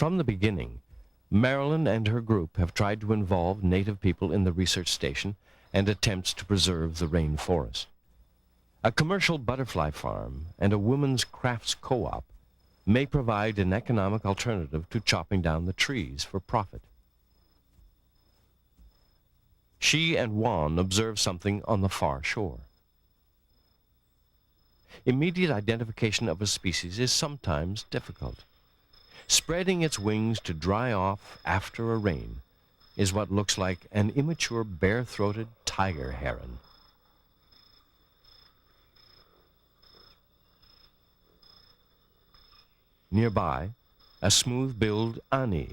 From the beginning, Marilyn and her group have tried to involve native people in the research station and attempts to preserve the rainforest. A commercial butterfly farm and a women's crafts co-op may provide an economic alternative to chopping down the trees for profit. She and Juan observe something on the far shore. Immediate identification of a species is sometimes difficult. Spreading its wings to dry off after a rain is what looks like an immature bare-throated tiger heron. Nearby, a smooth-billed ani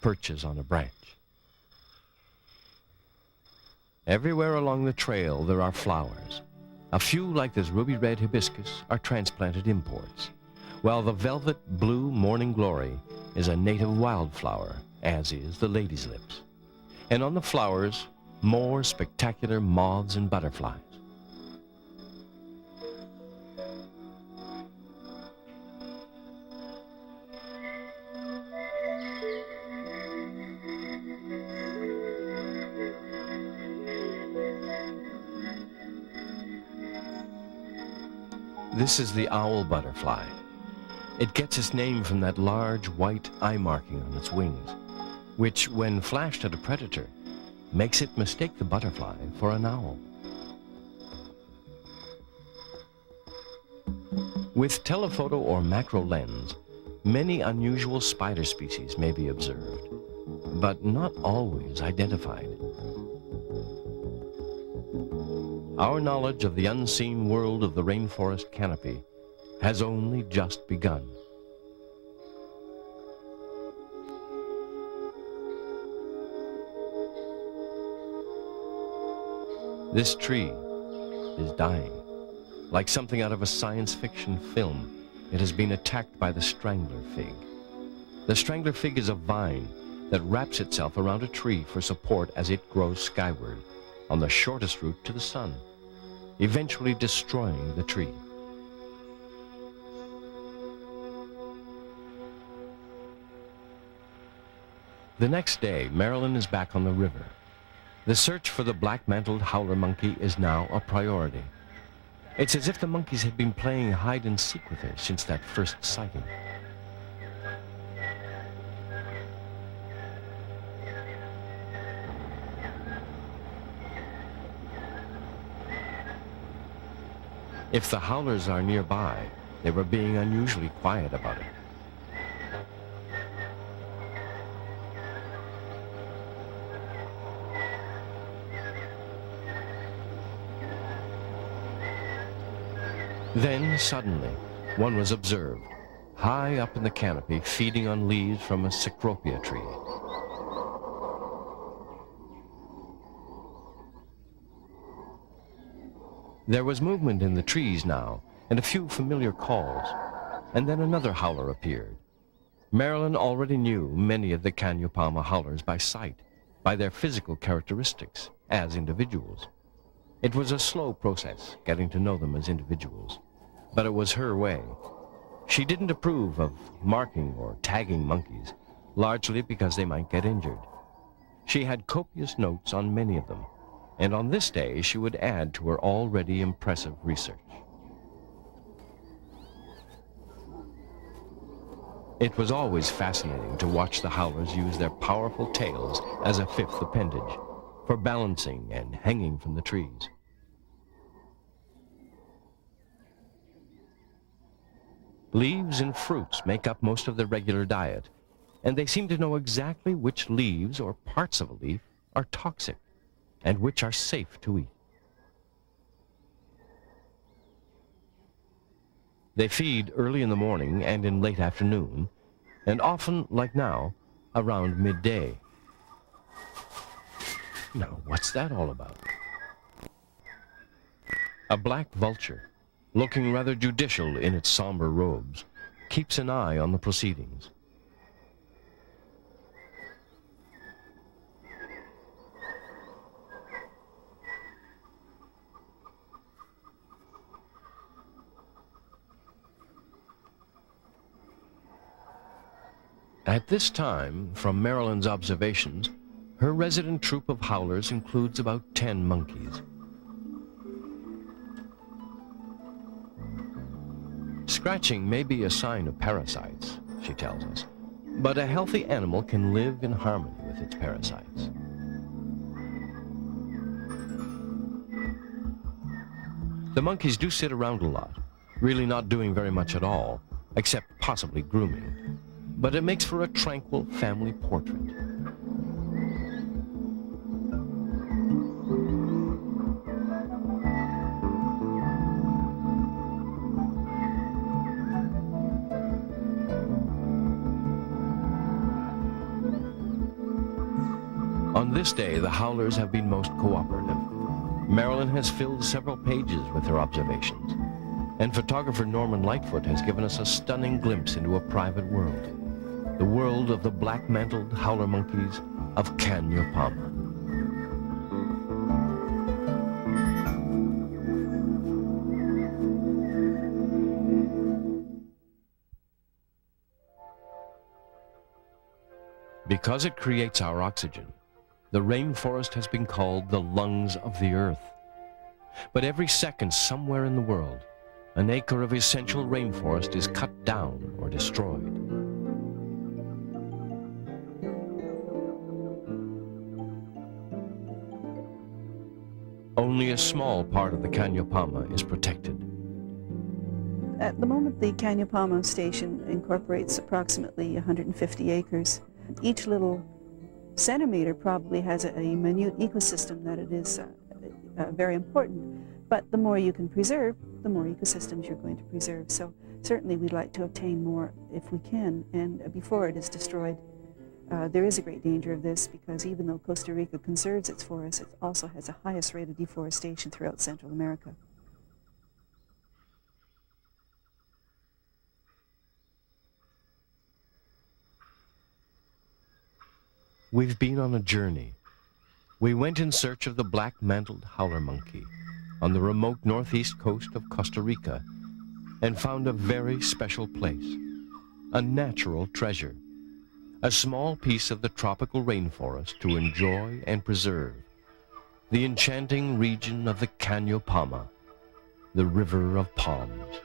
perches on a branch. Everywhere along the trail there are flowers. A few, like this ruby-red hibiscus, are transplanted imports, while the velvet blue morning glory is a native wildflower, as is the lady's lips. And on the flowers, more spectacular moths and butterflies. This is the owl butterfly. It gets its name from that large white eye marking on its wings, which, when flashed at a predator, makes it mistake the butterfly for an owl. With telephoto or macro lens, many unusual spider species may be observed, but not always identified. Our knowledge of the unseen world of the rainforest canopy has only just begun. This tree is dying. Like something out of a science fiction film, it has been attacked by the strangler fig. The strangler fig is a vine that wraps itself around a tree for support as it grows skyward on the shortest route to the sun, eventually destroying the tree. The next day, Marilyn is back on the river. The search for the black-mantled howler monkey is now a priority. It's as if the monkeys had been playing hide and seek with her since that first sighting. If the howlers are nearby, they were being unusually quiet about it. Then, suddenly, one was observed, high up in the canopy, feeding on leaves from a cecropia tree. There was movement in the trees now, and a few familiar calls, and then another howler appeared. Marilyn already knew many of the Canyopalma howlers by sight, by their physical characteristics, as individuals. It was a slow process, getting to know them as individuals, but it was her way. She didn't approve of marking or tagging monkeys, largely because they might get injured. She had copious notes on many of them, and on this day she would add to her already impressive research. It was always fascinating to watch the howlers use their powerful tails as a fifth appendage, for balancing and hanging from the trees. Leaves and fruits make up most of their regular diet, and they seem to know exactly which leaves or parts of a leaf are toxic and which are safe to eat. They feed early in the morning and in late afternoon, and often, like now, around midday. Now, what's that all about? A black vulture, looking rather judicial in its somber robes, keeps an eye on the proceedings. At this time, from Marilyn's observations, her resident troop of howlers includes about 10 monkeys. Scratching may be a sign of parasites, she tells us, but a healthy animal can live in harmony with its parasites. The monkeys do sit around a lot, really not doing very much at all, except possibly grooming. But it makes for a tranquil family portrait. On this day, the howlers have been most cooperative. Marilyn has filled several pages with her observations, and photographer Norman Lightfoot has given us a stunning glimpse into a private world, the world of the black-mantled howler monkeys of Canyopama. Because it creates our oxygen, the rainforest has been called the lungs of the earth. But every second, somewhere in the world, an acre of essential rainforest is cut down or destroyed. Only a small part of the Canyopama is protected. At the moment, the Canyopama station incorporates approximately 150 acres. Each little centimeter probably has a minute ecosystem that it is very important, but the more you can preserve, the more ecosystems you're going to preserve. So certainly we'd like to obtain more if we can, and before it is destroyed. There is a great danger of this because even though Costa Rica conserves its forests, it also has the highest rate of deforestation throughout Central America. We've been on a journey. We went in search of the black-mantled howler monkey on the remote northeast coast of Costa Rica and found a very special place, a natural treasure, a small piece of the tropical rainforest to enjoy and preserve, the enchanting region of the Canyopama, the river of palms.